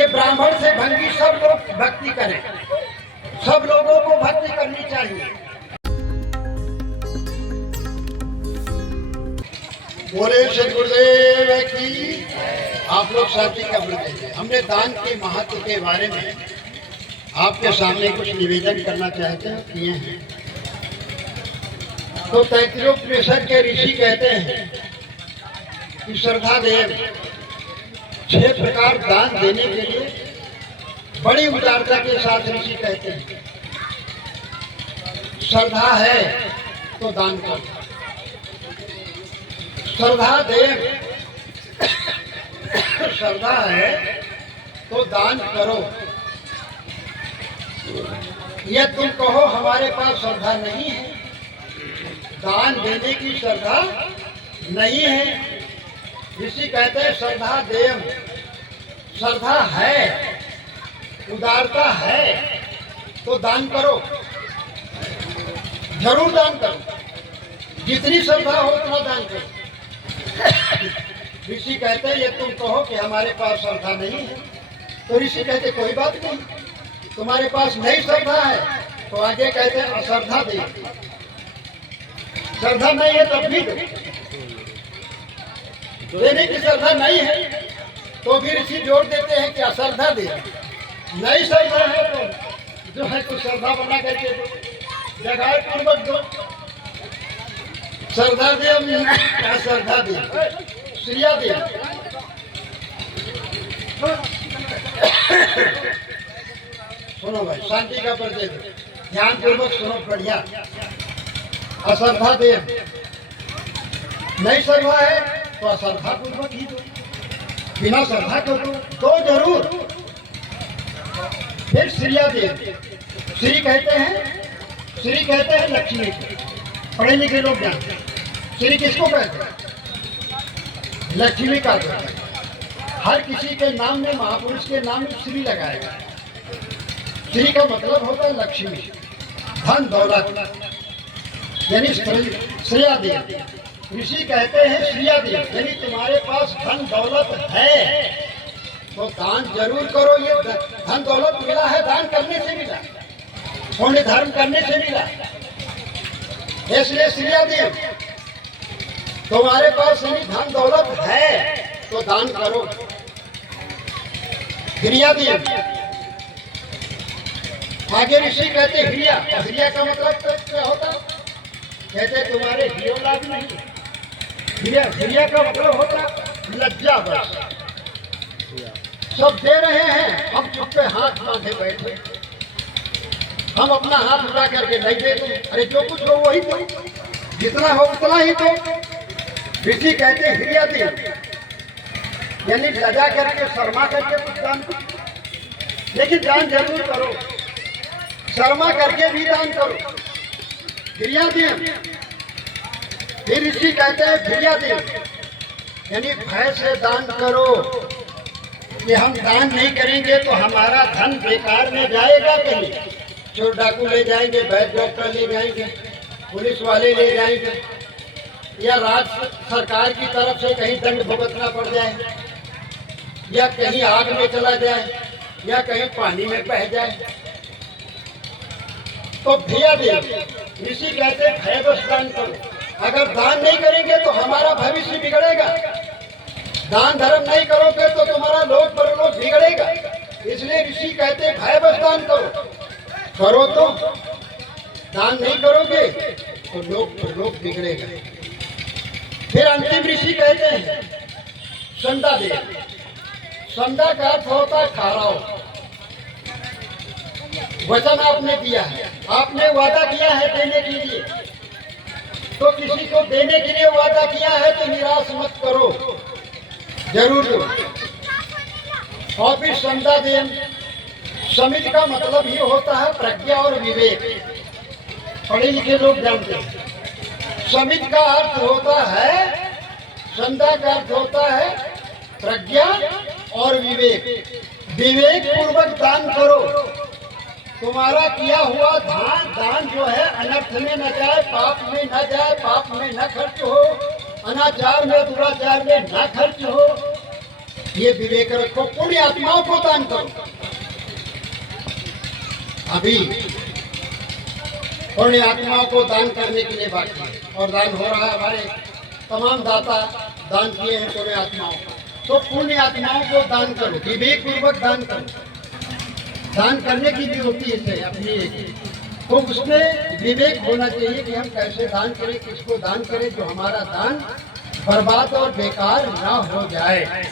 ये ब्राह्मण से भंगी सब लोग भक्ति करें, सब लोगों को भक्ति करनी चाहिए। बोले श्री गुरुदेव की। आप लोग शांति का बोलते हैं। हमने दान के महत्व के बारे में आपके सामने कुछ निवेदन करना चाहते हैं, किए हैं। तो तैत्तिरीयोपनिषद के ऋषि कहते हैं कि श्रद्धा देव 6 प्रकार दान देने के लिए बड़ी उदारता के साथ ऋषि कहते हैं। श्रद्धा है तो दान करो। श्रद्धा देव, श्रद्धा है तो दान करो। यह तुम कहो हमारे पास श्रद्धा नहीं है, दान देने की श्रद्धा नहीं है। ऋषि कहते हैं श्रद्धा देव, श्रद्धा है, उदारता है तो दान करो, जरूर दान करो। जितनी श्रद्धा हो उतना दान करो। ऋषि कहते हैं ये तुम कहो कि हमारे पास श्रद्धा नहीं है, तो ऋषि कहते कोई बात नहीं, तुम्हारे पास नहीं श्रद्धा है तो आगे कहते हैं अश्रद्धा दे। श्रद्धा नहीं है तब भी देने की श्रद्धा नहीं है तो भी ऋषि जोड़ देते हैं कि अश्रद्धा दे। नहीं श्रद्धा है तो जो है कुछ श्रद्धा बना करके दो, जगह पूर्वक दो। श्रद्धा दे, अश्रद्धा दे, श्रिया दे। सुनो भाई, शांति का परिचय दो, ध्यान पूर्वक सुनो, बढ़िया। अश्रद्धा दे, नहीं श्रद्धा है तो अश्रद्धा पूर्वक ही दो, बिना श्रद्धा को दो जरूर। फिर श्रिया दे, श्री कहते हैं लक्ष्मी को। पढ़े लिखे लोग जानते हैं श्री किसको कहते हैं? लक्ष्मी का दो। हर किसी के नाम में, महापुरुष के नाम में श्री लगाएगा। श्री का मतलब होता है लक्ष्मी, धन दौलत, यानी श्रेया दे। ऋषि कहते हैं श्रिया दे, यानी तुम्हारे पास धन दौलत है तो दान जरूर करो। ये धन दौलत मिला है दान करने से मिला, पुण्य धर्म करने से मिला, इसलिए श्रिया दे। तुम्हारे पास यदि धन दौलत है तो दान करो। हिरिया दे, आगे ऋषि कहते हिरिया, हिरिया का मतलब क्या होता? कहते तुम्हारे हियो लाभ नहीं। हिरिया का मतलब होता लज्जा बस। सब दे रहे हैं, हम चुप पे हाथ बांधे बैठे, हम अपना हाथ उठा करके नहीं देते। अरे जो कुछ हो वही तो, जितना हो उतना ही तो। ऋषि कहते हिरिया दे, यानी लजा करके, शर्मा करके कुछ दान करो, लेकिन दान जरूर करो। शर्मा करके भी दान करो, हिरिया दे। फिर ऋषि कहते हैं भिरिया दे, यानी भय से दान करो कि हम दान नहीं करेंगे तो हमारा धन बेकार में जाएगा। कहीं चोर डाकू ले जाएंगे, वैद्य डॉक्टर ले जाएंगे, पुलिस वाले ले जाएंगे, या राज्य सरकार की तरफ से कहीं दंड भुगतना पड़ जाए, या कहीं आग में चला जाए, या कहीं पानी में बह जाए। तो भिया दे, ऋषि कहते भय बस दान करो। अगर दान नहीं करेंगे तो हमारा भविष्य बिगड़ेगा, दान धर्म नहीं करोगे तो तुम्हारा लोक परलोक बिगड़ेगा। इसलिए ऋषि कहते भय बस दान करो तो दान नहीं करोगे तो लोक बिगड़ेगा। फिर अंतिम ऋषि कहते हैं संदा दे। संदा का अर्थ होता है ठहराव। वचन आपने दिया है, आपने वादा किया है देने के लिए, तो किसी को देने के लिए वादा किया है तो निराश मत करो, जरूर दो। और फिर संदा दे, समित का मतलब ही होता है प्रज्ञा और विवेक। पढ़े लिखे लोग जानते हैं। समित का अर्थ होता है, संदा का अर्थ होता है प्रज्ञा और विवेक। विवेक पूर्वक दान करो। तुम्हारा किया हुआ दान जो है अनर्थ में न जाए, पाप में न जाए, पाप में न खर्च हो, अनाचार में दुराचार में न खर्च हो। ये विवेक रखो, पुण्य आत्माओं को दान करो। अभी पुण्य आत्माओं को दान करने के लिए बाकी है, और दान हो रहा है। हमारे तमाम दाता दान किए हैं पुण्य आत्माओं को। तो पुण्य आत्माओं को दान करो, विवेक पूर्वक दान करो। दान करने की भी होती है अपनी एक, तो उसमें विवेक होना चाहिए कि हम कैसे दान करें, किसको दान करें, जो हमारा दान बर्बाद और बेकार ना हो जाए।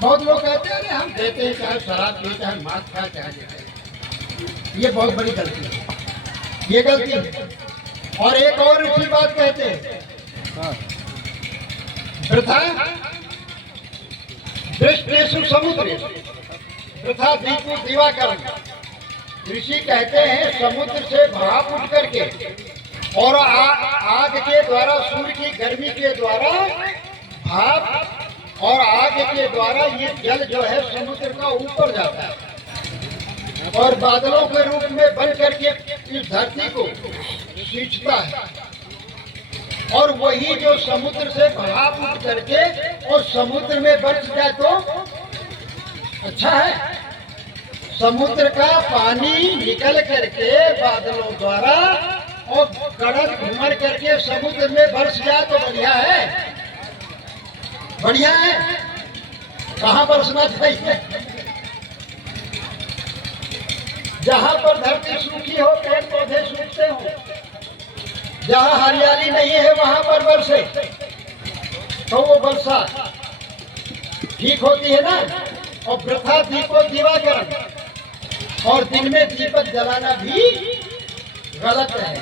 बहुत लोग कहते हैं हम देते हैं, चाहे शराब पिए, चाहे मांस खाए, चाहे देते। ये बहुत बड़ी गलती है, ये गलती है। और एक और अच्छी बात कहते हैं, वृथा दृष्टेषु समुद्र वृथा दीपु दिवाकरम। ऋषि कहते हैं समुद्र से भाप उठ करके और आग के द्वारा, सूर्य की गर्मी के द्वारा भाप और आग के द्वारा ये जल जो है समुद्र का ऊपर जाता है और बादलों के रूप में बन करके इस धरती को सींचता है। और वही जो समुद्र से भाप उठ करके और समुद्र में बरस जाए तो अच्छा है। समुद्र का पानी निकल करके बादलों द्वारा और कड़क घुमर करके समुद्र में बरस जाए तो बढ़िया है, बढ़िया है। कहाँ बरसना चाहिए? जहाँ पर धरती सूखी हो, पेड़ पौधे सूखते हो, जहाँ हरियाली नहीं है वहां पर बरसे तो वो वर्षा ठीक होती है ना। और वृथा दीपो दिवाकरम, और दिन में दीपक जलाना भी गलत है।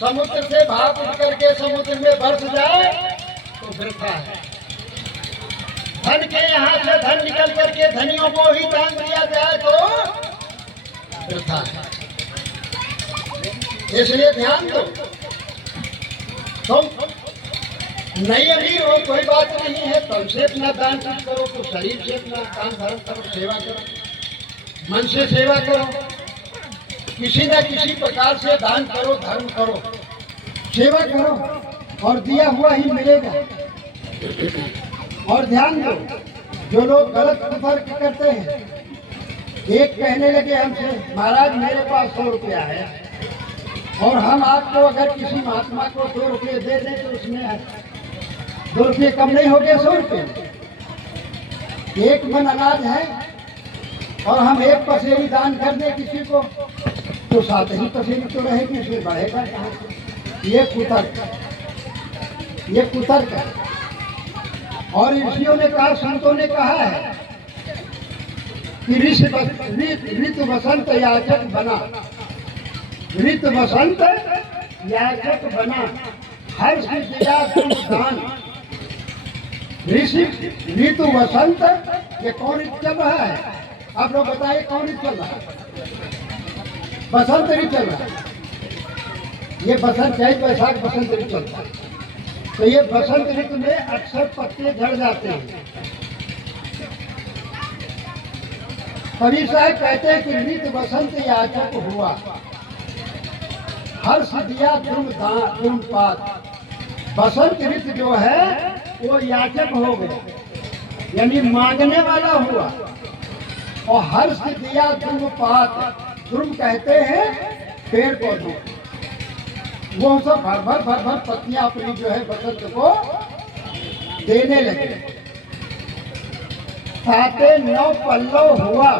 समुद्र से भाप उठ करके समुद्र में बरस जाए तो वृथा है। धन के यहाँ से धन निकल करके धनियों को ही दान दिया जाए तो वृथा है। इसलिए ध्यान दो। तुम नहीं अमीर हो कोई बात नहीं है, तन से अपना दान करो, तो शरीर से अपना दान धर्म करो, सेवा करो, मन से सेवा करो, किसी न किसी प्रकार से दान करो, धर्म करो, सेवा करो और दिया हुआ ही मिलेगा। और ध्यान दो, जो लोग गलत तर्क करते हैं, एक कहने लगे हमसे महाराज मेरे पास 100 रुपया है और हम आपको अगर किसी महात्मा को 2 रुपये दे दें तो उसमें 2 रुपये कम नहीं हो गए 100 रुपये। एक मन अनाज है और हम 1 पसेरी दान कर दें किसी को तो 7 ही पसेरी तो रहेगी, उसमें बढ़ेगा कहाँ से? ये कुतर्क है। और ऋषियों ने कहा, संतों ने कहा है कि ऋतु वसंत याचक बना, ऋतु वसंत याचक बना, हर दिया तुम दान। ऋतु वसंत, ये कौन ऋतु चल रहा है? आप लोग बताइए कौन ऋतु चल रहा है? बसंत ऋतु चल रहा है। ये बसंत चैत वैशाख बसंत ऋतु चलता है। तो ये बसंत ऋतु में अक्सर पत्ते झड़ जाते हैं। कबीर साहब कहते हैं कि ऋतु वसंत याचक हुआ, हर्ष दिया तुम पात। बसंत ऋतु जो है वो याचक हो गया, यानी मांगने वाला हुआ। और हर्ष दिया तुम पात, तुम कहते हैं पेड़ पौधे, वो सब भर भर पत्तियां अपनी जो है बसंत को देने लगे। साते 9 पल्लव हुआ,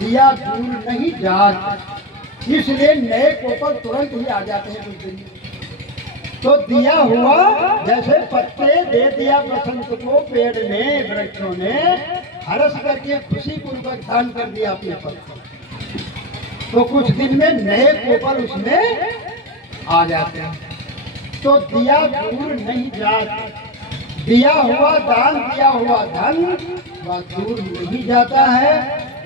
दिया दूर नहीं जात, इसलिए नए कोपल तुरंत ही आ जाते हैं कुछ दिन। तो दिया हुआ जैसे पत्ते दे दिया बसंत को पेड़ ने, वृक्षों ने, हर्ष करके खुशी पूर्वक दान कर दिया अपने पत्ते, तो कुछ दिन में नए कोपल उसमें आ जाते हैं। तो दिया दूर नहीं जाता, दिया हुआ दान, दिया हुआ धन वह दूर नहीं जाता है,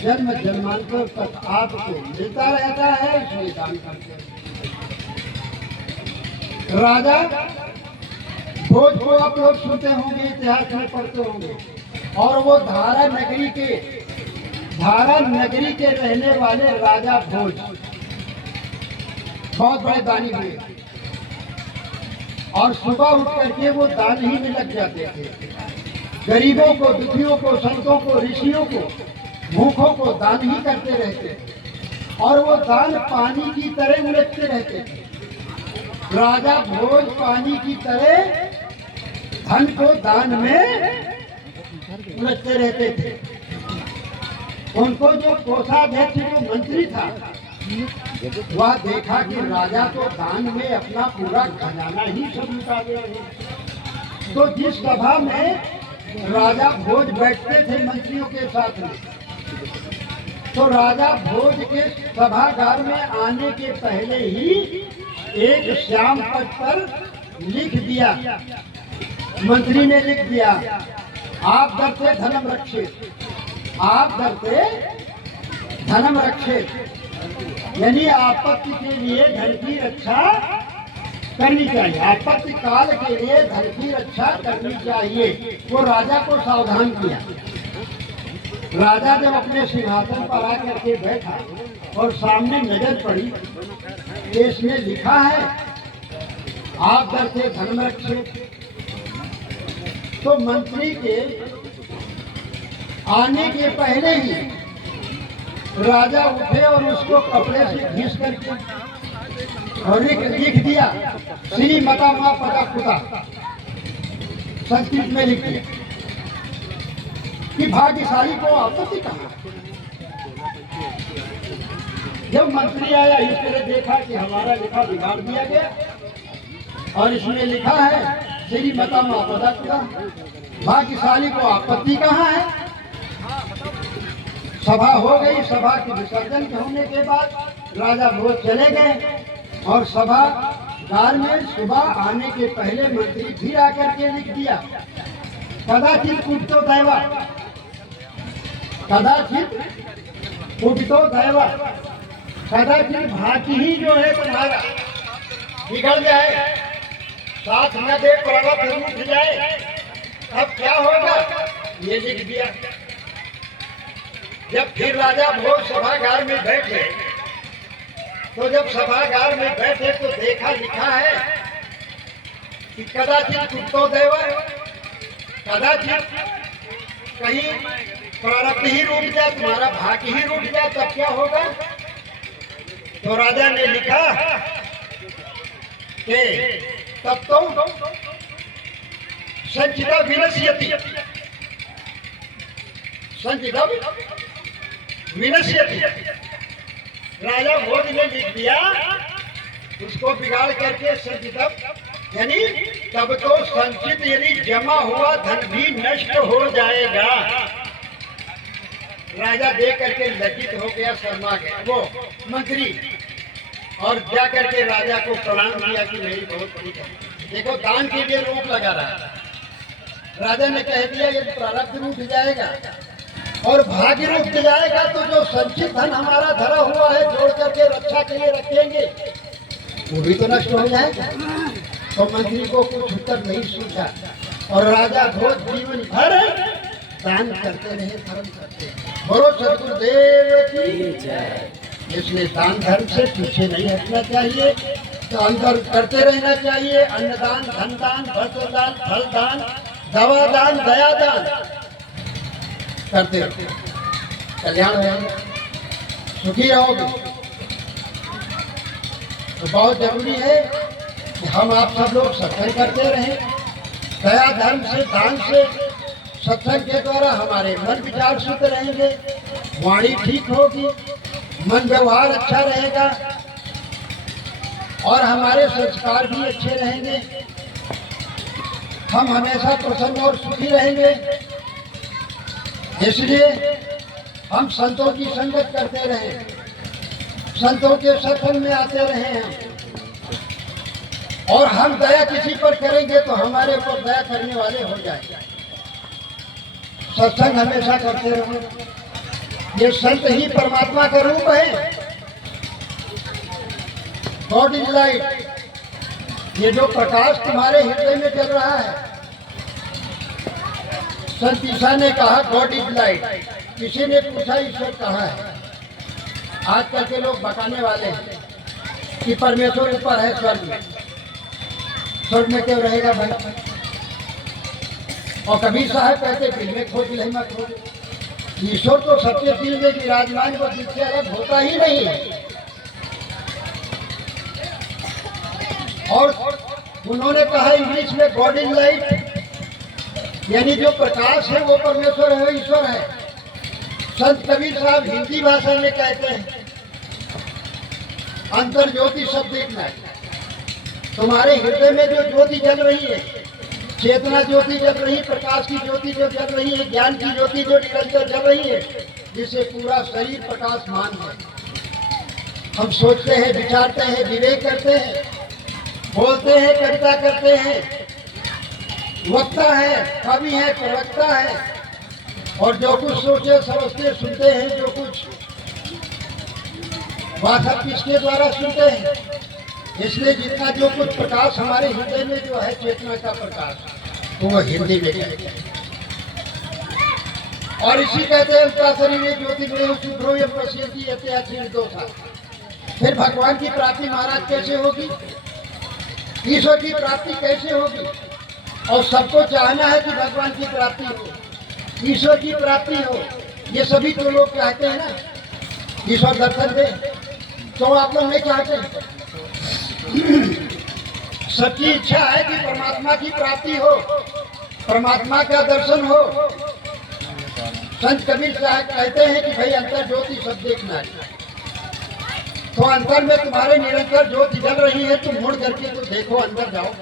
जन्म जन्मांतर तक आपको मिलता रहता है, इसलिए दान करते हैं। राजा भोज को आप लोग सुनते होंगे, इतिहास में पढ़ते होंगे, और वो धारा नगरी के रहने वाले राजा भोज बहुत बड़े दानी हुए और सुबह उठ करके वो दान ही में लग जाते थे। गरीबों को, दुखियों को, संतों को, ऋषियों को, भूखों को दान ही करते रहते थे और वो दान पानी की तरह उलझते रहते थे। राजा भोज पानी की तरह धन को दान में उलझते रहते थे। उनको जो कोषाध्यक्ष जो मंत्री था वह देखा कि राजा तो दान में अपना पूरा खजाना ही सब लुटा गए हैं। तो जिस सभा में राजा भोज बैठते थे मंत्रियों के साथ में, तो राजा भोज के सभागार में आने के पहले ही एक श्याम पट पर लिख दिया, मंत्री ने लिख दिया, आप डरते धर्म रक्षे, आप डरते धर्म रक्षे, यानी आपत्ति के लिए धन की रक्षा करनी चाहिए, आपत्ति काल के लिए धन की रक्षा करनी चाहिए। वो राजा को सावधान किया। राजा जब अपने सिंहासन पर आकर के बैठा और सामने नजर पड़ी कि इसमें लिखा है आप डरते धर्म रक्षे, तो मंत्री के आने के पहले ही राजा उठे और उसको कपड़े से घिस करके और लिख दिया, श्री मता मा पदा खुदा, संस्कृत में लिख दिया कि भाग्यशाली को आपत्ति कहा। जब मंत्री आया इस तरह देखा कि हमारा लिखा बिगाड़ दिया गया और इसमें लिखा है श्री मता मा पदा खुदा, भाग्यशाली को आपत्ति कहाँ है। सभा हो गई। सभा के विसर्जन होने के बाद राजा भोज चले गए और सभागार में सुबह आने के पहले मंत्री फिर आकर के लिख दिया, कदाचित कुटतो दैवा, कदाचित कुटतो दैवा, कदाचित भांति ही जो है तुम्हारा बिगड़ जाए, साथ न दे पर्वत रूठ जाए, अब क्या होगा, ये लिख दिया। जब फिर राजा भोज सभागार में बैठे, तो जब सभागार में बैठे तो देखा लिखा है कि कदाचित कुत्तो देवा, कदाचित कहीं प्रारब्ध ही रूठ जाए, तुम्हारा भाग्य ही रूठ जाए, तब क्या होगा। तो राजा ने लिखा कि तब तो संचिता विनश्यति, संचिता विनश्यति, राजा भोज ने लिख दिया, उसको बिगाड़ करके संचिता, यानी तब तो संचित यानी जमा हुआ धन भी नष्ट हो जाएगा। राजा देख करके लज्जित हो गया, शर्मा गया वो मंत्री, और जा करके राजा को प्रणाम किया कि मेरी बहुत बड़ी देखो दान के लिए रोक लगा रहा है। राजा ने कह दिया यदि प्रारब्ध रूठ जाएगा और भाग्य रूठ जाएगा तो जो संचित धन हमारा धरा हुआ है जोड़ करके रक्षा के लिए रखेंगे वो भी तो नष्ट हो जाएगा। तो मंत्री को कुछ उत्तर नहीं सूझा और राजा भोज जीवन भर दान करते रहे, धर्म करते रहे। बोलो सतगुरुदेव की जय। इसलिए दान धर्म से पीछे नहीं हटना चाहिए, तो अंतर करते रहना चाहिए। अन्नदान, धन दान, वस्त्र दान, फल दान, दवा दान, दया दान करते रहो, कल्याण होगा, सुखी रहोगे। तो बहुत जरूरी है कि हम आप सब लोग सत्संग करते रहें। दया धर्म से, दान से, सत्संग के द्वारा हमारे मन विचार शुद्ध रहेंगे, वाणी ठीक होगी, मन व्यवहार अच्छा रहेगा और हमारे संस्कार भी अच्छे रहेंगे। हम हमेशा प्रसन्न और सुखी रहेंगे। इसलिए हम संतों की संगत करते रहें, संतों के सत्संग में आते रहें हम। और हम दया किसी पर करेंगे तो हमारे ऊपर दया करने वाले हो जाएंगे। सत्संग हमेशा करते रहो। ये संत ही परमात्मा का रूप है। God is light. ये जो प्रकाश तुम्हारे हृदय में चल रहा है, संत ईसा ने कहा गॉड इज लाइट। किसी ने पूछा ईश्वर कहाँ है। आजकल के लोग बताने वाले हैं कि परमेश्वर ऊपर है स्वर्ग में। स्वर्ग में क्यों रहेगा भाई? और कबीर साहब कहते दिल में खोज नहीं मत खोज। ईश्वर तो सबके दिल में विराजमान, वो दिल से अलग होता ही नहीं है। और उन्होंने कहा इंग्लिश में गॉड इन लाइट, यानी जो प्रकाश है वो परमेश्वर है, ईश्वर है। संत कबीर साहब हिंदी भाषा में कहते हैं अंतर ज्योति शब्द एक है। तुम्हारे हृदय में जो ज्योति जल रही है, चेतना ज्योति जल रही, प्रकाश की ज्योति जो जल रही है, ज्ञान की ज्योति जो निरंतर जल रही है, जिससे पूरा शरीर प्रकाशमान है। हम सोचते हैं, विचारते हैं, विवेक करते हैं, बोलते हैं, कविता करते हैं, वक्ता है, कवि है, प्रवक्ता है, और जो कुछ सोचे समझते सुनते हैं, जो कुछ भाषा किसके द्वारा सुनते हैं। इसलिए जितना जो कुछ प्रकाश हमारे हृदय में जो है चेतना का प्रकाश, तो वो हिंदी में है। और इसी कहते हैं उसका शरीर ज्योतिर्मय शुभ्रो यम पश्यन्ति यत्याचि निर्दोषः। फिर भगवान की प्राप्ति महाराज कैसे होगी, ईश्वर की प्राप्ति कैसे होगी? और सबको चाहना है कि भगवान की प्राप्ति हो, ईश्वर की प्राप्ति हो। ये सभी तो लोग चाहते हैं ना, ईश्वर दर्शन दे, तो आप लोग नहीं चाहते। सच्ची इच्छा है कि परमात्मा की प्राप्ति हो, परमात्मा का दर्शन हो। संत कबीर साहब कहते हैं कि भाई अंतर ज्योति सब देखना है। तो अंतर में तुम्हारे निरंतर ज्योति जल रही है, तुम मुड़ करके तो देखो, अंदर जाओ।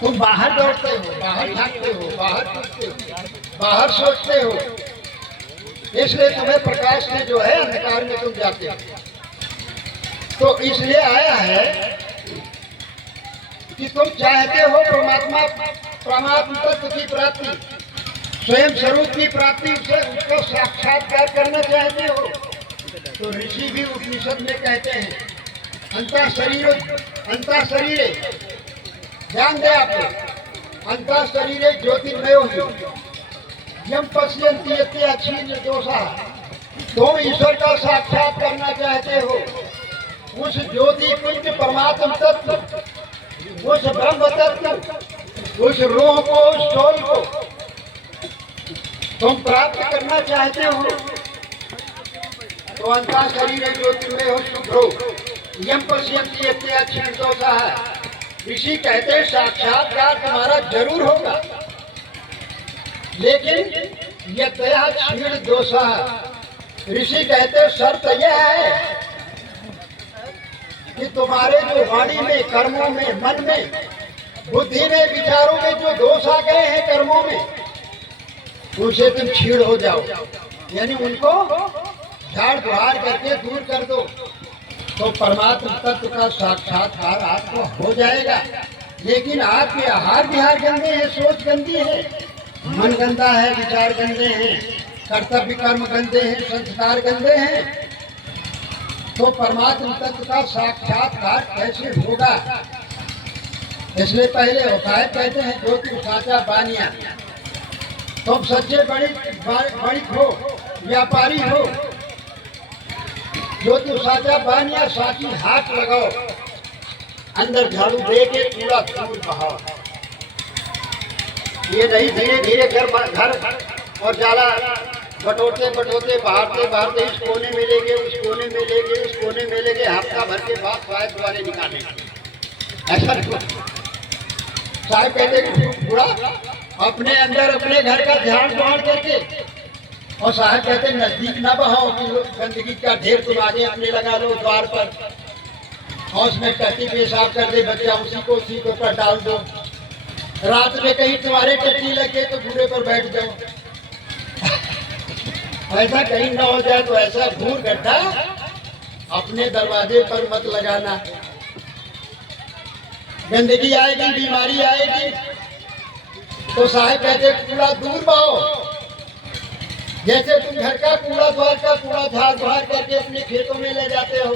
तुम बाहर दौड़ते हो, बाहर झांकते हो, बाहर पूछते हो, बाहर सोचते हो, इसलिए तुम्हें प्रकाश में जो है अंधकार में तुम जाते हो। तो इसलिए आया है कि तुम चाहते हो परमात्मा तत्व की प्राप्ति, स्वयं स्वरूप की प्राप्ति, उसे उसको साक्षात्कार करना चाहते हो। तो ऋषि भी उपनिषद में कहते हैं अंतः शरीर, ध्यान दे आप लोग, अंतः शरीर ज्योतिर्मय यम पश्यन्ति यत्याचि निर्दोषः। तुम ईश्वर का साक्षात करना चाहते हो, उस ज्योति पुंज परमात्म तत्व, उस ब्रह्म तत्व, उस रूह को, उस सोल को तुम प्राप्त करना चाहते हो। तो अंतः शरीर ज्योतिर्मय शुभ्रो यम पश्यन्ति यत्याचि निर्दोषः। ऋषि कहते हैं साक्षात्कार तुम्हारा जरूर होगा, लेकिन यत्या क्षीण दोषः। ऋषि कहते शर्त यह है कि तुम्हारे जो वाणी में, कर्मों में, मन में, बुद्धि में, विचारों में जो दोष आ गए हैं कर्मों में, उनसे तुम क्षीण हो जाओ, यानी उनको झाड़ बुहार करके दूर कर दो। तो परमात्मा तत्व का साक्षात्कार आपको हो जाएगा। लेकिन आपके आहार विहार गंदे हैं, सोच गंदी है, मन गंदा है, विचार गंदे हैं, कर्तव्य कर्म गंदे हैं, संस्कार गंदे हैं, तो परमात्मा तत्व का साक्षात्कार कैसे होगा? इसलिए पहले उपाय कहते हैं ज्योति साचा बानिया। तुम सच्चे बड़ी हो, व्यापारी हो, ज्योति साचा बानिया, साची हाथ लगाओ, अंदर झाड़ू दे के पूरा दूर बहाओ। ये नहीं धीरे धीरे घर और जाला बटोरते बहारते इस कोने में ले गए, उस कोने में ले गए, उस कोने में ले गए, हफ्ता भर के बाद शायद दोबारा निकाले। ऐसा साहब कहते पूरा अपने अंदर अपने घर का ध्यान बांध करके, और साहब कहते नजदीक ना बहाओ कि गंदगी का ढेर तुम आगे अपने लगा लो द्वार पर, और उसमें टट्टी पेशाब कर दे बच्चा, उसी को पर डाल दो। रात में कहीं तुम्हारे टट्टी लगे तो घूरे पर बैठ जाओ। ऐसा कहीं ना हो जाए तो ऐसा घूर गड्ढा अपने दरवाजे पर मत लगाना। गंदगी आएगी, बीमारी आएगी। तो साहब कहते कूड़ा दूर बहाओ। जैसे तुम घर का कूड़ा द्वार का कूड़ा झाड़ बुहार करके अपने खेतों में ले जाते हो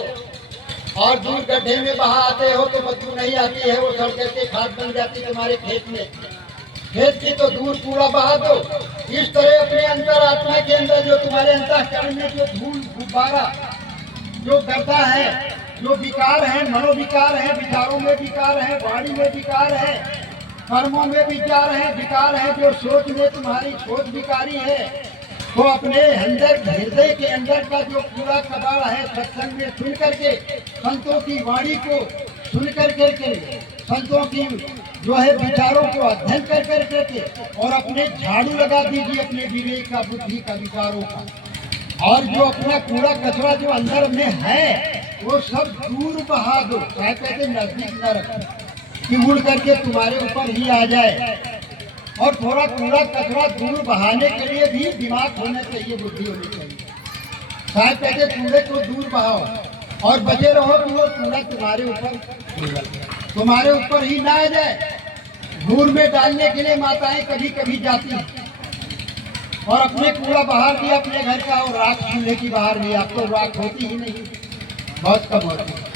और दूर गड्ढे में बहा आते हो तो बदबू नहीं आती है, वो सड़ करके खाद बन जाती तुम्हारे खेत में। खेत की तो दूर कूड़ा बहा दो। इस तरह अपने अंतरात्मा के अंदर जो तुम्हारे अंतःकरण में जो धूल गुब्बारा जो करता है, जो विकार है, मनोविकार है, विचारों में विकार है, वाणी में विकार है, कर्मों में विचार है, विकार है, जो सोच में तुम्हारी सोच विकारी है, तो अपने अंदर हृदय के अंदर का जो पूरा कबाड़ है सत्संग में सुन करके, संतों की वाणी को सुन करके, संतों की जो है विचारों को अध्ययन कर करके, और अपने झाड़ू लगा दीजिए अपने विवेक का, बुद्धि का, विचारों का, और जो अपना कूड़ा कचरा जो अंदर में है वो सब दूर बहा दो। चाहे कहते नजदीक न रखो कि उड़ करके तुम्हारे ऊपर ही आ जाए। और थोड़ा कूड़ा कचरा दूर बहाने के लिए भी दिमाग होना चाहिए, बुद्धि होनी चाहिए। चाहे कहते कूड़े को दूर बहाओ और बचे रहो कि वो कूड़ा तुम्हारे ऊपर ही ना आ जाए। दूर में डालने के लिए माताएं कभी कभी जाती हैं और अपने कूड़ा बाहर दिया अपने घर का, और राख चूल्हे की बाहर भी। अब तो राख होती ही नहीं, बहुत कम होती है।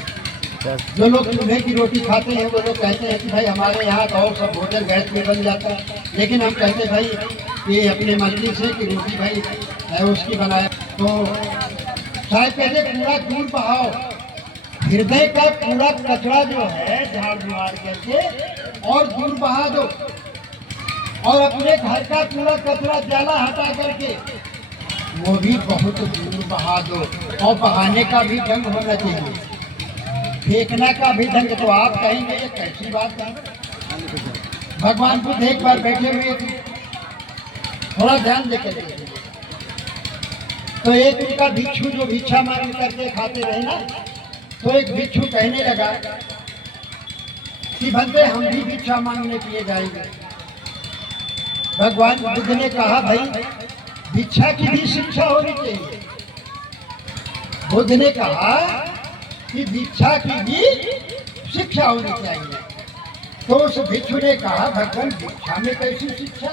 जो लोग चूल्हे की रोटी खाते हैं वो लोग कहते हैं कि भाई हमारे यहाँ तो और सब भोजन गैस में बन जाता है, लेकिन हम कहते हैं भाई ये अपने मर्जी से कि रोटी भाई है उसकी बनाए। तो चाहे पहले कूड़ा दूर बहाओ, हृदय का कूड़ा कचरा जो है झाड़ बुहाड़ करके और दूर बहा दो, और अपने घर का कूड़ा कचरा जाला हटा करके वो भी बहुत दूर बहा दो। और बहाने का भी ढंग होना चाहिए, फेंकने का भी ढंग। तो आप कहेंगे ये कैसी बात है? भगवान बुद्ध एक बार बैठे हुए थे, थोड़ा ध्यान देकर देखिए। तो एक उनका भिक्षु जो भिक्षा मांग करके खाते रहे ना, तो एक भिक्षु कहने लगा कि भंते हम भी भिक्षा मांगने के लिए जाएंगे। भगवान बुद्ध ने कहा भाई भिक्षा की भी शिक्षा होनी चाहिए। बुद्ध ने कहा कि भिक्षा की भी शिक्षा होनी चाहिए। तो उस भिक्षु ने कहा भगवान भिक्षा में कैसी शिक्षा?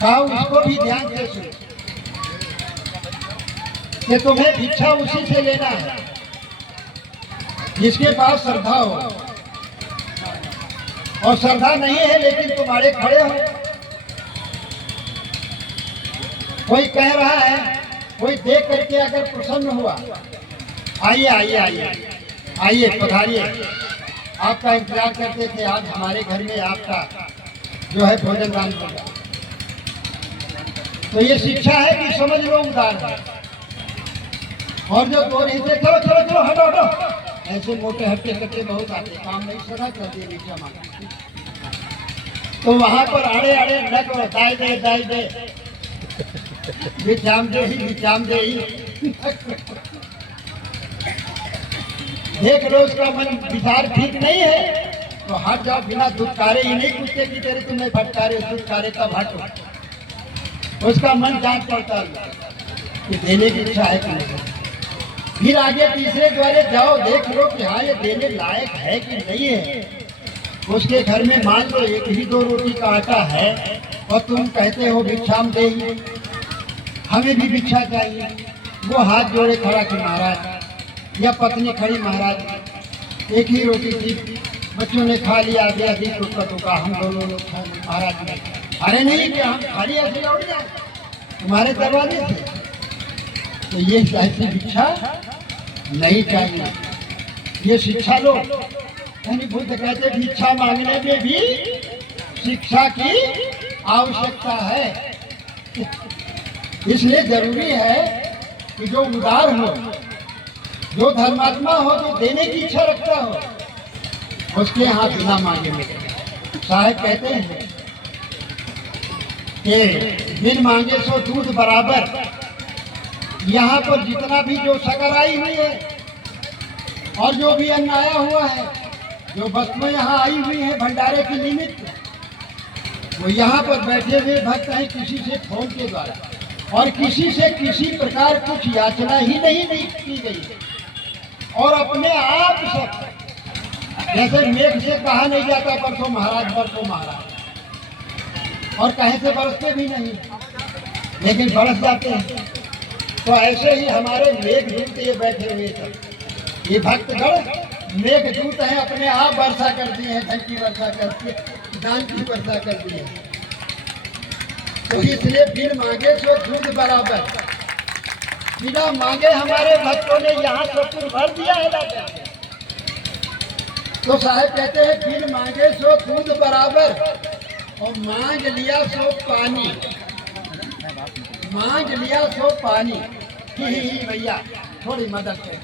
कहा उसको भी ध्यान से सुनो कि तुम्हें भिक्षा उसी से लेना है जिसके पास श्रद्धा हो, और श्रद्धा नहीं है लेकिन तुम्हारे खड़े हो। कोई कह रहा है, कोई देख करके अगर प्रसन्न हुआ, आइए आइए आइए आइए पधारिए, आपका इंतजार करते थे, आज हमारे घर में आपका जो है भोजन दान होगा। तो ये शिक्षा है कि समझ लो उदार है। और जो दो रही थे चलो चलो चलो हटो हटो, ऐसे मोटे हट्टे कट्टे बहुत आते, काम नहीं सदा करते भिक्षा मांगना। तो वहां पर आड़े आड़े न करो दाई दे विचाम दे ही देख लो उसका मन विचार ठीक नहीं है तो हट जाओ, बिना दुत्कारे ही नहीं पूछते कि तेरे तुम्हें फटकारे दुत्कारे तब हटो। उसका मन जांच पड़ता है कि देने की इच्छा है कि नहीं। फिर आगे तीसरे द्वारे जाओ, देख लो कि हाँ ये देने लायक है कि नहीं है। उसके घर में मान लो एक ही दो रोटी का आटा है और तुम कहते हो भिक्षाम दे, हमें भी भिक्षा चाहिए। वो हाथ जोड़े खड़ा कि महाराज, या पत्नी खड़ी महाराज एक ही रोटी थी, बच्चों ने खा लिया, आधी आधी टुकड़ा हम दोनों लोग खा लिए। महाराज ने अरे नहीं कि हम खाली ऐसे लौट जाए तुम्हारे दरवाजे से। तो ये ऐसी भिक्षा नहीं चाहिए, ये शिक्षा लो। यानी बुद्ध कहते भिक्षा मांगने में भी शिक्षा की आवश्यकता है। इसलिए जरूरी है कि जो उदार हो, जो धर्मात्मा हो, जो देने की इच्छा रखता हो, उसके यहाँ बिना मांगे मिले। साहब कहते हैं कि बिन मांगे सो दूध बराबर। यहाँ पर जितना भी जो शक्कर आई हुई है और जो भी अन्न आया हुआ है, जो वस्तुएं यहाँ आई हुई है भंडारे के निमित्त, वो यहाँ पर बैठे हुए भक्त हैं किसी से फोन के द्वारा, और किसी से किसी प्रकार कुछ याचना ही नहीं की गई। और अपने आप सब जैसे मेघ से कहा नहीं जाता परसों महाराज परसों महाराज, और कहीं से बरसते भी नहीं लेकिन बरस जाते हैं। तो ऐसे ही हमारे मेघदूत ये बैठे हुए थे, ये भक्तगण मेघदूत हैं, अपने आप वर्षा करती हैं, धन की वर्षा करती है, दान की वर्षा करती है। तो इसलिए बिन मांगे सो दूध बराबर। बिना मांगे हमारे भक्तों ने यहाँ सब कुछ भर दिया है। तो साहब कहते हैं बिन मांगे सो दूध बराबर और मांग लिया सो पानी, मांग लिया सो पानी। ही भैया थोड़ी मदद कर,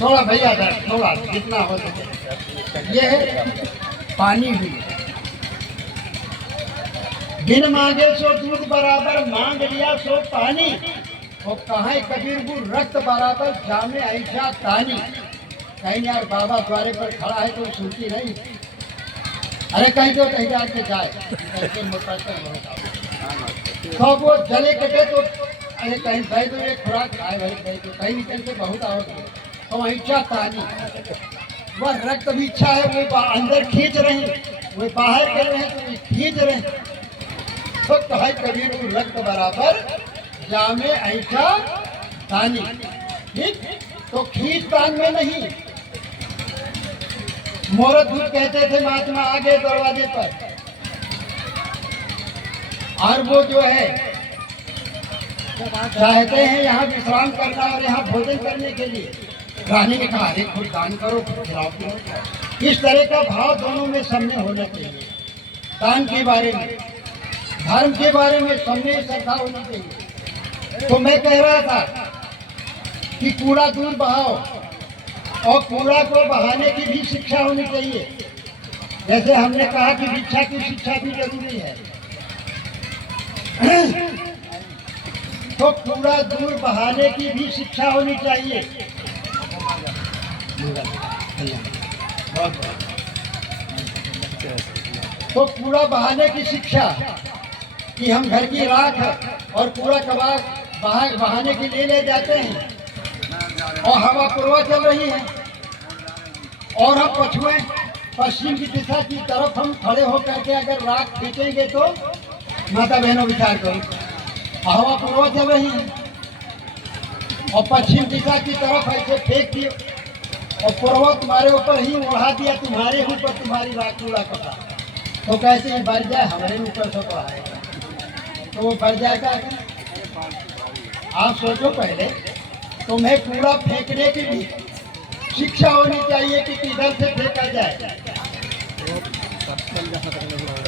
थोड़ा भैया थोड़ा जितना हो सके। ये है पानी भी, बिन मांगे सो दूध बराबर मांग लिया सो पानी, और कहाँ कबीर गुरु रक्त बराबर जामे ऐसा तानी। कहीं यार बाबा द्वारे पर खड़ा है तो सुनती नहीं, अरे कहीं तो कहीं जाके जाए तो वो जले कटे तो अरे कहीं भाई तो एक खुराक खाए भाई कहीं तो कहीं निकल के बहुत आओगे तो ऐसा तानी। वह रक्त भी इच्छा है वो अंदर खींच रही, वो बाहर कर रहे हैं तो खींच रहे। तो कहे कबीर गुरु रक्त बराबर जामे ऐसा तानी। ठीक, तो खींच तान में नहीं। मोरत दूध कहते थे महात्मा आगे दरवाजे पर, और वो जो है चाहते हैं यहाँ विश्राम करना और यहाँ भोजन करने के लिए। रानी ने कहा अरे खुद दान करो, खुद खिलाओ पिलाओ। इस तरह का भाव दोनों में सामने होना चाहिए। दान के बारे में, धर्म के बारे में सामने श्रद्धा होनी चाहिए। तो मैं कह रहा था कि कूड़ा दूर बहाओ, और कूड़ा को बहाने की भी शिक्षा होनी चाहिए। जैसे हमने कहा कि भिक्षा की शिक्षा भी जरूरी है, तो कूड़ा दूर बहाने की भी शिक्षा होनी चाहिए। तो कूड़ा बहाने की शिक्षा कि हम घर की राख और कूड़ा कबाड़ बहाने के लिए ले जाते हैं, और हवा पूर्वा चल रही है और हम पछुए पश्चिम की दिशा की तरफ हम खड़े होकर के अगर राख खींचेंगे तो माता बहनों विचार करो, हवा पूर्वा चल रही है और पश्चिम दिशा की तरफ ऐसे फेंक दिए और पूर्वा तुम्हारे ऊपर ही उड़ा दिया, तुम्हारे ऊपर तुम्हारी राख कूड़ा कपड़ा, तो कैसे ही बढ़ जाए हमारे ऊपर से पढ़ाएगा तो वो बढ़ जाएगा। आप सोचो पहले, तुम्हें कूड़ा फेंकने की भी शिक्षा होनी चाहिए कि किधर से फेंका जाए।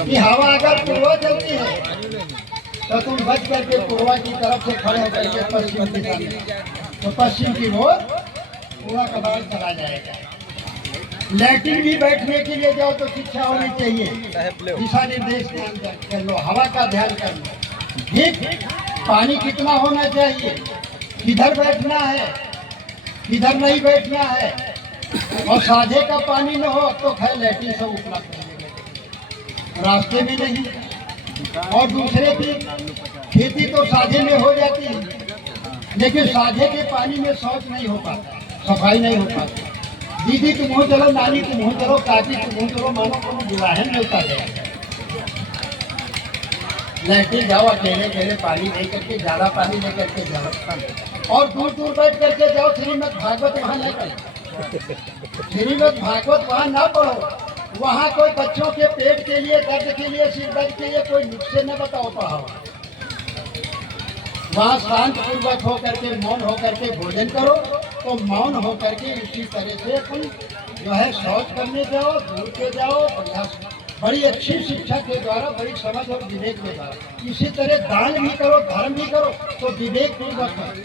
कि हवा अगर पूर्वा चलती है तो तुम बच करके पूर्वा की तरफ से खड़े होकर के पश्चिम दिशा में, तो पश्चिम की ओर कूड़ा कबाड़ चला जाएगा। लैट्रिन भी बैठने के लिए जाओ तो शिक्षा होनी चाहिए, दिशा निर्देश कर लो, हवा का ध्यान कर लो। ठीक, पानी कितना होना चाहिए, किधर बैठना है किधर नहीं बैठना है, और साझे का पानी न हो तो खैर लैट्रिन सब उपलब्ध है, रास्ते में नहीं। और दूसरे की खेती तो साझे में हो जाती है, लेकिन साझे के पानी में शौच नहीं हो पाता, सफाई नहीं हो पाती। दीदी तुम हो चलो, नानी तुम हो चलो, काकी तुम हो चलो, मानो तुम विवाहन मिलता है। लैट्रिन जाओ अकेले अकेले पानी नहीं करके, ज़्यादा पानी नहीं करके जाओ, और दूर दूर बैठ करके जाओ। श्रीमद् भागवत वहाँ नहीं पढ़ो, श्रीमद् भागवत वहाँ ना पढ़ो। वहाँ कोई बच्चों के पेट के लिए, दर्द के लिए, सिर दर्द के लिए कोई नुस्खे न बताओ पढ़ाओ। वहाँ शांत पूर्वक होकर के, मौन होकर के भोजन करो। तो मौन होकर के इसी तरह से अपन जो है शौच करने जाओ, दूर के जाओ, बड़ी अच्छी शिक्षा के द्वारा, बड़ी समझ और विवेक के द्वारा। इसी तरह दान भी करो, धर्म भी करो, तो विवेक पूर्वक करो,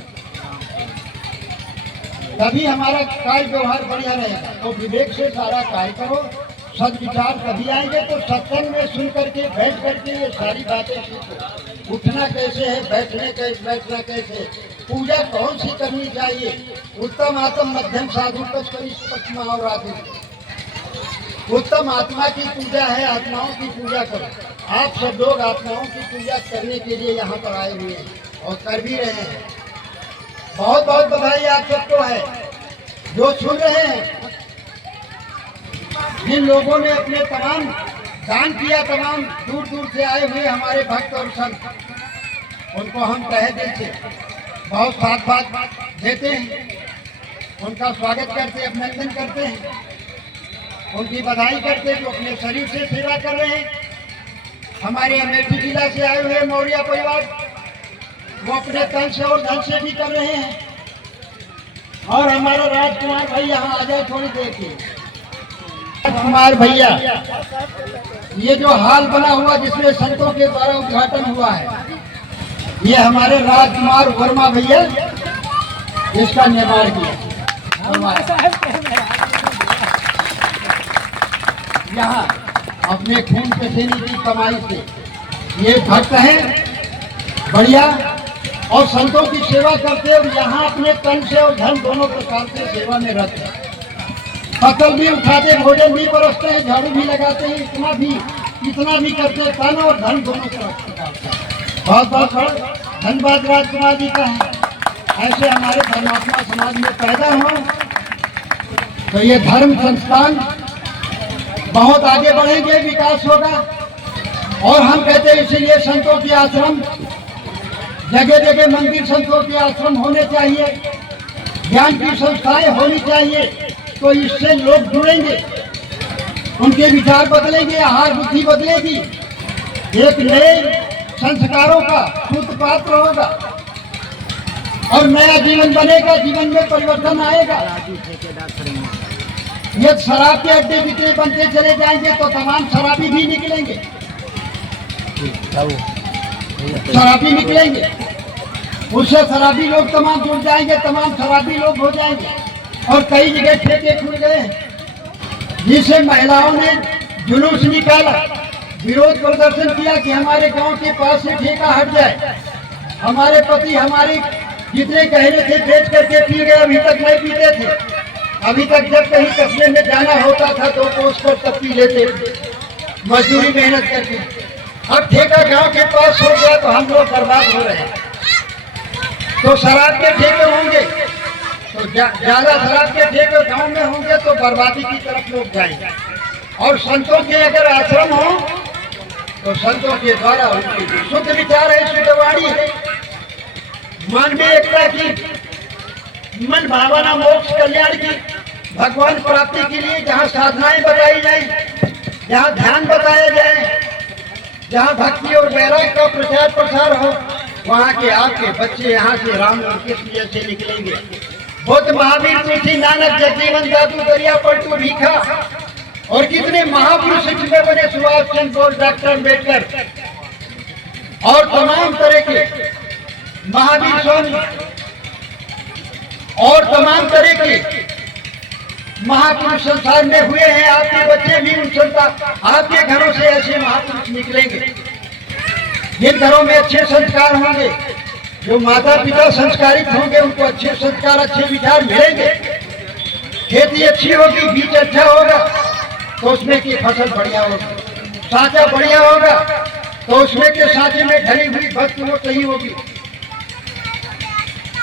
तभी हमारा कार्य व्यवहार बढ़िया रहेगा। तो विवेक से सारा कार्य करो, सदविचार तभी आएंगे। तो सत्संग में सुन करके, बैठ करके ये सारी बातें सीखो। उठना कैसे है, बैठना कैसे, पूजा कौन सी करनी चाहिए, उत्तम आत्म मध्यम साधु पश्चिमा और आदि। उत्तम आत्मा की पूजा है, आत्माओं की पूजा करो। आप सब लोग आत्माओं की पूजा करने के लिए यहाँ पर आए हुए हैं और कर भी रहे हैं। बहुत बहुत बधाई आप सबको है जो सुन रहे हैं। जिन लोगों ने अपने तमाम दान किया, तमाम दूर दूर से आए हुए हमारे भक्त और संत, उनको हम तहे दिल से बहुत साथ बात देते हैं, उनका स्वागत करते हैं, अभिनंदन करते हैं, उनकी बधाई करते हैं जो अपने शरीर से सेवा कर रहे हैं। हमारे अमेठी जिला से आए हुए मौर्य परिवार, वो अपने तन से और धन से भी कर रहे हैं। और हमारा राजकुमार भाई यहाँ आ जाए थोड़ी देर के, कुमार भैया, ये जो हाल बना हुआ जिसमें संतों के द्वारा उद्घाटन हुआ है, ये हमारे राजकुमार वर्मा भैया इसका निर्माण किया। यहाँ अपने खून पसीने की कमाई से ये भक्त हैं बढ़िया, और संतों की सेवा करते और यहाँ अपने तन से और धन दोनों प्रकार से सेवा में रहते हैं। फसल भी उठाते, भोजन भी परोसते हैं, झाड़ू भी लगाते हैं, इतना भी करते हैं, तन और धन दोनों प्रकार से। बहुत बहुत धन्यवाद राजकुमार जी का है। ऐसे हमारे धर्मात्मा समाज में पैदा हो तो ये धर्म संस्थान बहुत आगे बढ़ेंगे, विकास होगा। और हम कहते हैं इसीलिए संतों के आश्रम, जगह जगह मंदिर, संतों के आश्रम होने चाहिए, ज्ञान की संस्थाएं होनी चाहिए, तो इससे लोग जुड़ेंगे, उनके विचार बदलेंगे, आहार बुद्धि बदलेगी, एक नए संस्कारों का सूत्रपात्र होगा और नया जीवन बनेगा, जीवन में परिवर्तन आएगा। यदि शराब के अड्डे जितने बनते चले जाएंगे तो तमाम शराबी भी निकलेंगे, शराबी निकलेंगे, उससे शराबी लोग तमाम जुड़ जाएंगे, तमाम शराबी लोग हो जाएंगे। और कई जगह ठेके खुल गए जिसे महिलाओं ने जुलूस निकाला, विरोध प्रदर्शन किया कि हमारे गांव के पास से ठेका हट जाए। हमारे पति हमारे जितने गहने थे बेच करके पी गए, अभी तक नहीं पीते थे। अभी तक जब कहीं कस्बे में जाना होता था तो पोस्ट पर तब पी लेते थे, मजदूरी मेहनत करके। अब ठेका गांव के पास हो गया तो हम लोग बर्बाद हो रहे हैं। तो शराब के ठेके होंगे तो ज्यादा शराब के ठेके गांव में होंगे तो बर्बादी की तरफ लोग जाएंगे। और संतों के अगर आश्रम हो तो संतों के द्वारा उनकी शुद्ध विचार है, शुद्ध वाणी है, मानवीय एकता की, मन भावना, मोक्ष, कल्याण की, भगवान प्राप्ति के लिए जहाँ साधनाएं बताई जाए, जहाँ ध्यान बताया जाए, जहाँ भक्ति और वैराग्य का प्रचार प्रसार हो, वहाँ के आपके बच्चे यहाँ से राम और कृष्ण जैसे निकलेंगे। बुद्ध, महावीर, तुलसी, नानक, जगजीवन, दादू, दरिया, पलटू, भीखा और कितने महापुरुष शिक्षक बने, सुभाष चंद्र बोस, डॉक्टर अम्बेडकर और तमाम तरह के महावीर स्वामी और तमाम तरह के महापुरुष संसार में हुए हैं। आपके बच्चे भी उन संतान, आपके घरों से ऐसे महापुरुष निकलेंगे जिन घरों में अच्छे संस्कार होंगे, जो माता पिता संस्कारित होंगे, उनको अच्छे संस्कार, अच्छे विचार मिलेंगे। खेती अच्छी होगी, बीज अच्छा होगा तो उसमें की फसल बढ़िया होगी, साचा बढ़िया होगा तो उसमें के साचे में ढली हुई भक्ति वो सही होगी।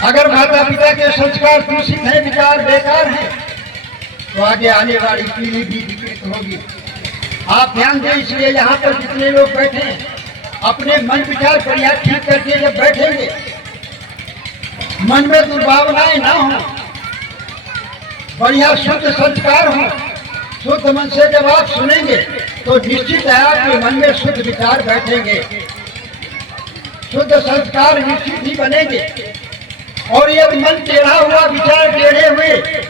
अगर माता पिता के संस्कार दूषित हैं, विचार बेकार हैं, तो आगे आने वाली पीढ़ी भी विकृत होगी। आप ध्यान दें, इसलिए यहाँ पर जितने लोग बैठे हैं अपने मन विचार बढ़िया ठीक करके जब बैठेंगे, मन में दुर्भावनाएं ना हो, बढ़िया शुद्ध संस्कार हो, शुद्ध मन से जब आप सुनेंगे तो निश्चित है आपके मन में शुद्ध विचार बैठेंगे, शुद्ध संस्कार निश्चित ही बनेंगे। और यदि मन टेढ़ा हुआ, विचार टेढ़े हुए,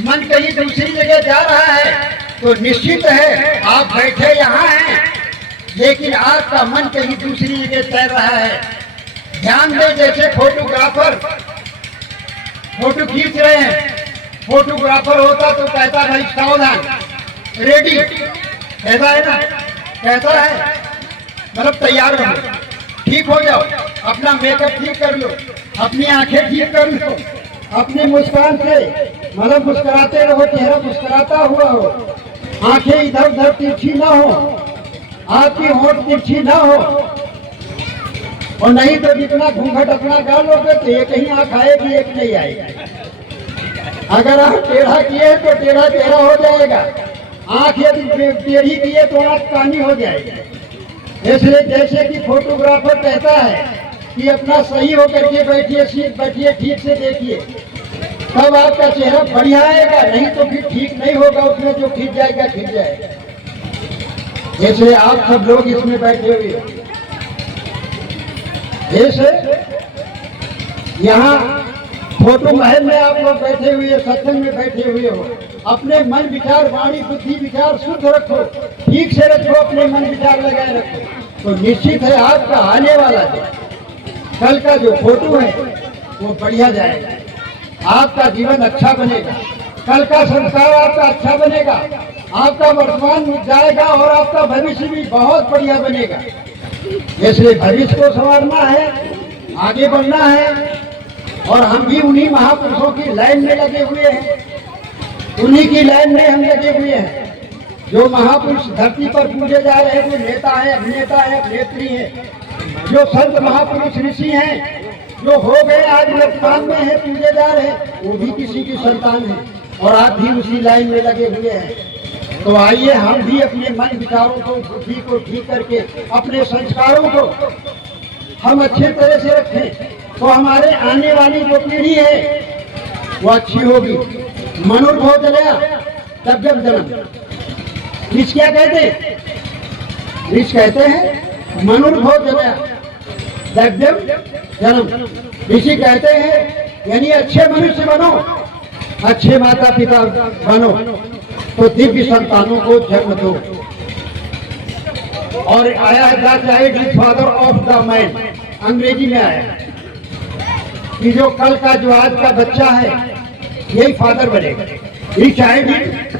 मन कहीं दूसरी जगह जा रहा है तो निश्चित है आप बैठे यहाँ हैं लेकिन आपका मन कहीं दूसरी जगह तैर रहा है। ध्यान दें, जैसे फोटोग्राफर फोटो खींच रहे हैं, फोटोग्राफर होता तो कहता भाई सावधान, रेडी, कहता है ना, कहता है मतलब तैयार रहो, ठीक हो जाओ, अपना मेकअप ठीक कर लो, अपनी आंखें ठीक कर लो, अपनी मुस्कान से मतलब मुस्कुराते रहो, चेहरा मुस्कुराता हुआ हो, आंखें इधर उधर तिरछी ना हो, आपकी होंठ तिरछी ना हो। और नहीं तो जितना घूंघट अपना डालोगे तो एक ही आंख आएगी, एक नहीं आएगी। अगर आप टेढ़ा किए तो टेढ़ा टेढ़ा हो जाएगा, आंख यदि टेढ़ी किए तो आंख कानी हो जाएगी। इसलिए जैसे कि फोटोग्राफर कहता है कि अपना सही होकर के बैठिए, सीट बैठिए, ठीक से देखिए, तब आपका चेहरा बढ़िया आएगा, नहीं तो फिर ठीक नहीं होगा, उसमें जो खिंच जाएगा खिंच जाएगा। इसलिए आप सब लोग इसमें बैठे हुए, जैसे यहाँ छोटे महल में आप लोग बैठे हुए, सत्संग में बैठे हुए हो, अपने मन विचार, वाणी, बुद्धि, विचार शुद्ध रखो, ठीक से रखो, अपने मन विचार लगाए रखो, तो निश्चित है आपका आने वाला कल का जो फोटो है वो बढ़िया जाएगा, आपका जीवन अच्छा बनेगा, कल का संस्कार आपका अच्छा बनेगा, आपका वर्तमान मिट जाएगा और आपका भविष्य भी बहुत बढ़िया बनेगा। इसलिए भविष्य को संवारना है, आगे बढ़ना है, और हम भी उन्हीं महापुरुषों की लाइन में लगे हुए हैं, उन्हीं की लाइन में हम लगे हुए हैं। जो महापुरुष धरती पर पूजे जा रहे हैं, वो नेता है, अभिनेता है, अभिनेत्री है, जो संत महापुरुष ऋषि हैं, जो हो गए आज वर्तमान में है पूजे जा रहे हैं, वो भी किसी की संतान है और आप भी उसी लाइन में लगे हुए हैं। तो आइए हम भी अपने मन विचारों को, बुद्धि को ठीक करके, अपने संस्कारों को हम अच्छे तरह से रखें, तो हमारे आने वाली जो पीढ़ी है वो अच्छी होगी। मनुर्भव जलया तब जब जन्म, ऋषि क्या कहते हैं? ऋषि कहते हैं मनुर्भव जलया तब जब जन्म। ऋषि कहते हैं यानी अच्छे मनुष्य बनो, अच्छे माता पिता बनो, तो दिव्य संतानों को जन्म दो। और आया है the child is father of the man, अंग्रेजी में आया कि जो कल का, जो आज का बच्चा है यही फादर बनेगा। ये चाइल्ड इज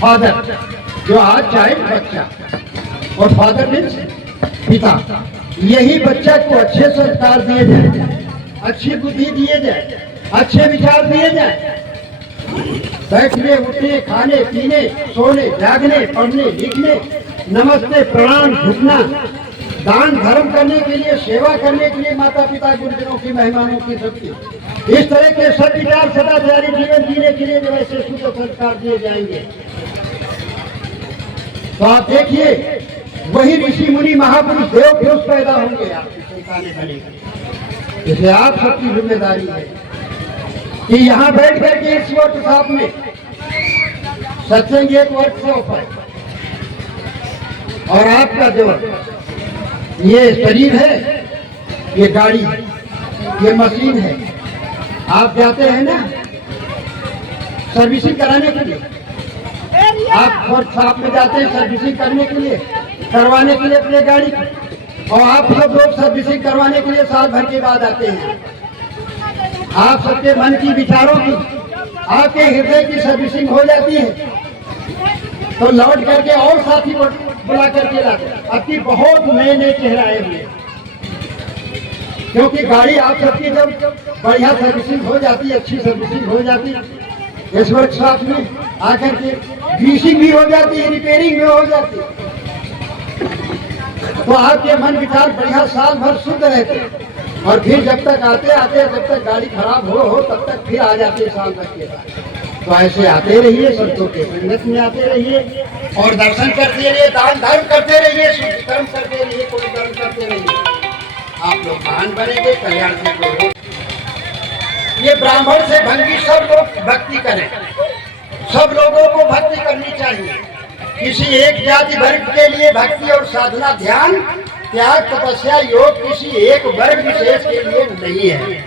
फादर, जो आज चाइल्ड बच्चा, और फादर मीन्स पिता। यही बच्चा को अच्छे संस्कार दिए जाए, अच्छी बुद्धि दिए जाए, अच्छे विचार दिए जाए, बैठने, उठने, खाने, पीने, सोने, जागने, पढ़ने, लिखने, नमस्ते, प्रणाम, झुकना, दान धर्म करने के लिए, सेवा करने के लिए, माता पिता, गुरुजनों की, मेहमानों की, सबकी, इस तरह के सद्विचार, सदाचारी जीवन जीने के लिए जो ऐसे शुद्ध संस्कार दिए जाएंगे, तो आप देखिए वही ऋषि मुनि महापुरुष देव पुरुष पैदा होंगे, आपकी संतानें बनेगी। इसलिए आप सबकी जिम्मेदारी है कि यहाँ बैठ करके इस वर्कशॉप में, सत्संग एक वर्कशॉप है, और आपका जो ये शरीर है, ये गाड़ी है, ये मशीन है, आप जाते हैं ना सर्विसिंग कराने के लिए, आप वर्कशॉप में जाते हैं सर्विसिंग करने के लिए, करवाने के लिए अपने गाड़ी की, और आप सब लोग सर्विसिंग करवाने के लिए साल भर के बाद आते हैं। आप सबके मन की, विचारों की, आपके हृदय की सर्विसिंग हो जाती है, तो लौट करके और साथी बुला करके लाते। अब की बहुत नए नए चेहरे आए हुए, क्योंकि गाड़ी आप सबकी जब बढ़िया सर्विसिंग हो जाती है, अच्छी सर्विसिंग हो जाती है, इस वर्कशॉप में आकर के ग्रीसिंग भी हो जाती है, रिपेयरिंग भी हो जाती है, तो आपके मन विचार बढ़िया साल भर शुद्ध रहते हैं। और फिर जब तक आते आते, जब तक गाड़ी खराब हो तब तक फिर आ जाते साल भर के बाद। तो ऐसे आते रहिए, संतों के संगत में आते रहिए, और दर्शन करते रहिए, दान धर्म करते रहिए, शुद्ध कर्म करते रहिए, कोई कर्म करते रहिए, आप लोग महान बनेंगे, कल्याण से कोई हो। ये ब्राह्मण से भंगी सब लोग भक्ति करें, सब लोगों को भक्ति करनी चाहिए। किसी एक जाति वर्ग के लिए भक्ति और साधना, ध्यान, त्याग, तपस्या, योग किसी एक वर्ग विशेष के लिए नहीं है,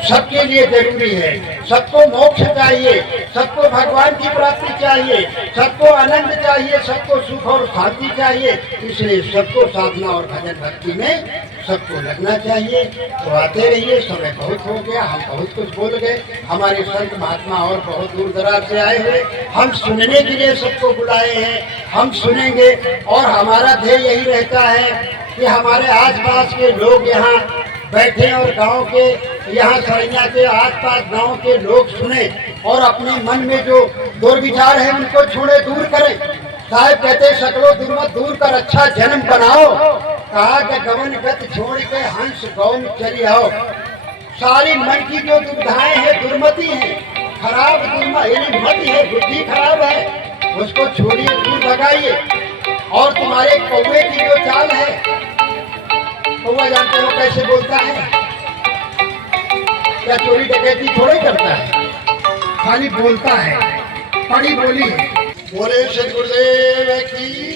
सबके लिए जरूरी है। सबको मोक्ष चाहिए, सबको भगवान की प्राप्ति चाहिए, सबको आनंद चाहिए, सबको सुख और शांति चाहिए। इसलिए सबको साधना और भजन भक्ति में सबको लगना चाहिए। तो आते रहिए, समय बहुत हो गया, हम बहुत कुछ बोल गए, हमारे संत महात्मा और बहुत दूर दराज से आए हुए, हम सुनने के लिए सबको बुलाए हैं, हम सुनेंगे। और हमारा ध्येय यही रहता है कि हमारे आसपास के लोग यहाँ बैठे और गांव के, यहाँ सरैया के आसपास गांव के लोग सुने और अपने मन में जो दुर्विचार है उनको छोड़े, दूर करें। साहब कहते शकलो दुर्मत दूर कर अच्छा जन्म बनाओ, कहा कि गवन गत छोड़ के हंस गौन चली आओ। सारी मन की जो दुविधाएं हैं, दुर्मति है, खराब मति है, बुद्धि खराब है, उसको छोड़िए, दूर भगाइए। और तुम्हारे कौवे की जो चाल है, कौवा जानते हो कैसे बोलता है? क्या चोरी डकैती थोड़े करता है, खाली बोलता है, पड़ी बोली है। बोले श्री गुरुदेव की